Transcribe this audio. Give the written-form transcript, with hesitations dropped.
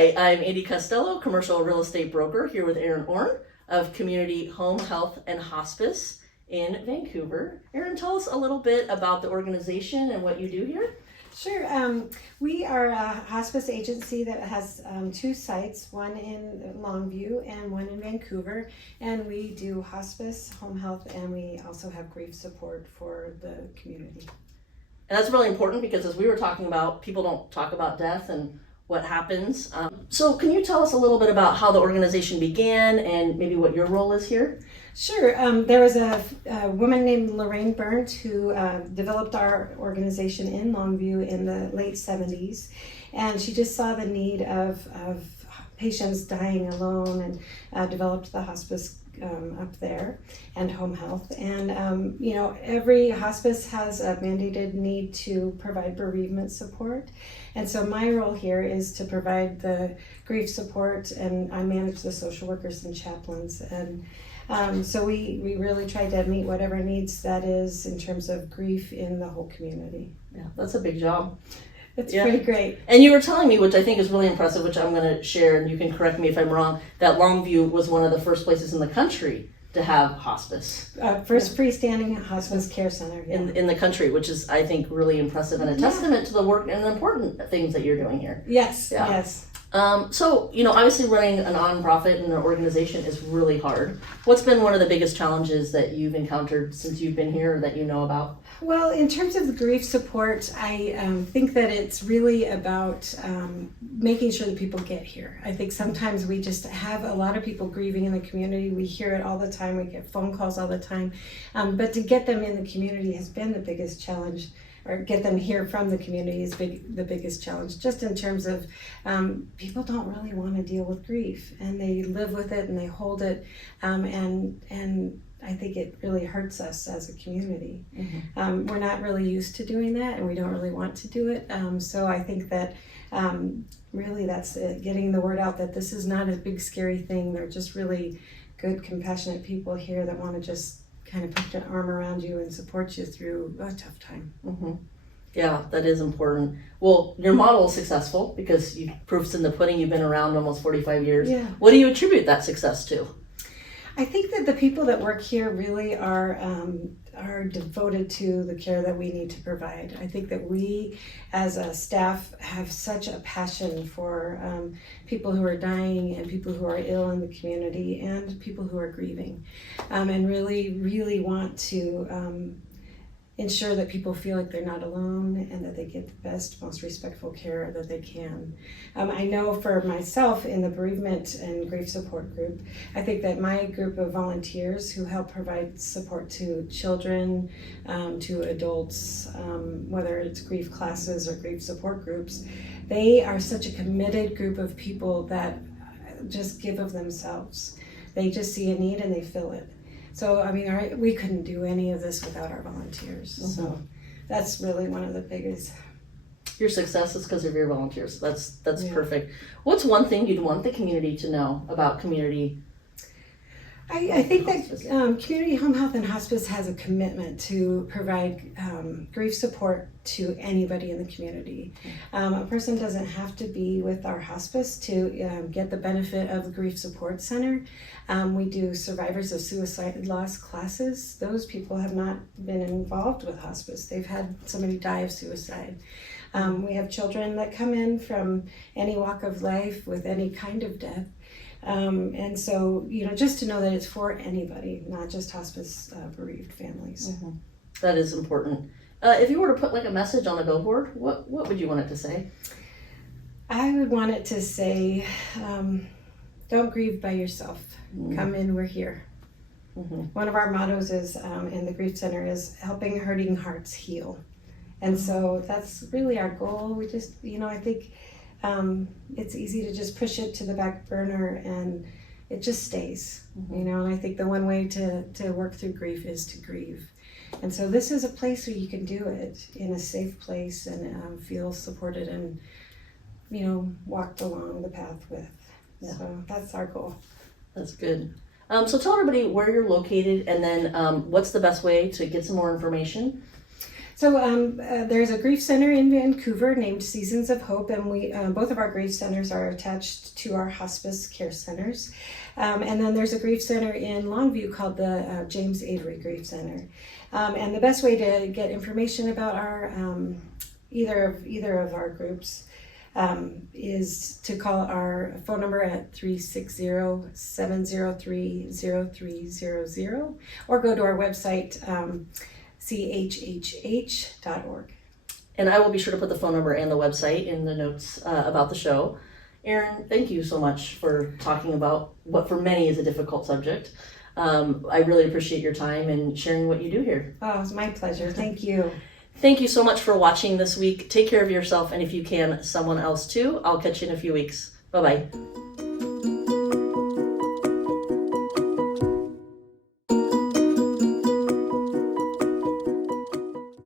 Hi, I'm Andy Costello, commercial real estate broker here with Erin Orn of Community Home Health and Hospice in Vancouver. Erin, tell us a little bit about the organization and what you do here. Sure. We are a hospice agency that has two sites, one in Longview and one in Vancouver. And we do hospice, home health, and we also have grief support for the community. And that's really important because as we were talking about, people don't talk about death and what happens. So can you tell us a little bit about how the organization began and maybe what your role is here? Sure. There was a woman named Lorraine Burnt who developed our organization in Longview in the late 70s. And she just saw the need of patients dying alone and developed the hospice up there and home health. And, every hospice has a mandated need to provide bereavement support. And so my role here is to provide the grief support, and I manage the social workers and chaplains. And so we really try to meet whatever needs that is in terms of grief in the whole community. Yeah, that's a big job. It's pretty great. And you were telling me, which I think is really impressive, which I'm going to share, and you can correct me if I'm wrong, that Longview was one of the first places in the country to have hospice. First freestanding hospice care center. Yeah. In the country, which is, I think, really impressive and a testament to the work and the important things that you're doing here. Yes, yes. So, obviously running a nonprofit and an organization is really hard. What's been one of the biggest challenges that you've encountered since you've been here or that you know about? Well, in terms of the grief support, I think that it's really about making sure that people get here. I think sometimes we just have a lot of people grieving in the community. We hear it all the time. We get phone calls all the time. But to get them in the community has been the biggest challenge, or get them here from the community is the biggest challenge, just in terms of people don't really want to deal with grief, and they live with it and they hold it, and I think it really hurts us as a community. Mm-hmm. We're not really used to doing that, and we don't really want to do it. So I think that really that's it, getting the word out that this is not a big scary thing. They're just really good, compassionate people here that want to just kind of put their arm around you and support you through a tough time. Mm-hmm. Yeah, that is important. Well, your model is successful because proof's in the pudding. You've been around almost 45 years. Yeah. What do you attribute that success to? I think that the people that work here really are devoted to the care that we need to provide. I think that we as a staff have such a passion for people who are dying and people who are ill in the community and people who are grieving, and really, really want to ensure that people feel like they're not alone and that they get the best, most respectful care that they can. I know for myself in the bereavement and grief support group, I think that my group of volunteers who help provide support to children, to adults, whether it's grief classes or grief support groups, they are such a committed group of people that just give of themselves. They just see a need and they fill it. So, we couldn't do any of this without our volunteers. Mm-hmm. So that's really one of the biggest. Your success is because of your volunteers. That's perfect. What's one thing you'd want the community to know about community? I think that Community Home Health and Hospice has a commitment to provide grief support to anybody in the community. A person doesn't have to be with our hospice to get the benefit of the Grief Support Center. We do survivors of suicide loss classes. Those people have not been involved with hospice. They've had somebody die of suicide. We have children that come in from any walk of life with any kind of death. And so, just to know that it's for anybody, not just hospice bereaved families. Mm-hmm. That is important. If you were to put like a message on a billboard, what would you want it to say? I would want it to say, don't grieve by yourself. Mm-hmm. Come in, we're here. Mm-hmm. One of our mottos is in the Grief Center is helping hurting hearts heal. And so that's really our goal. We just, I think it's easy to just push it to the back burner and it just stays, mm-hmm. And I think the one way to work through grief is to grieve. And so this is a place where you can do it in a safe place and feel supported and, walked along the path with. Yeah. So that's our goal. That's good. So tell everybody where you're located and then what's the best way to get some more information? So there's a grief center in Vancouver named Seasons of Hope, and we both of our grief centers are attached to our hospice care centers. And then there's a grief center in Longview called the James Avery Grief Center. And the best way to get information about our either of our groups is to call our phone number at 360-703-0300 or go to our website chhh.org. And I will be sure to put the phone number and the website in the notes about the show. Erin, thank you so much for talking about what for many is a difficult subject. I really appreciate your time and sharing what you do here. Oh, it's my pleasure. Thank you. Thank you so much for watching this week. Take care of yourself, and if you can, someone else too. I'll catch you in a few weeks. Bye-bye.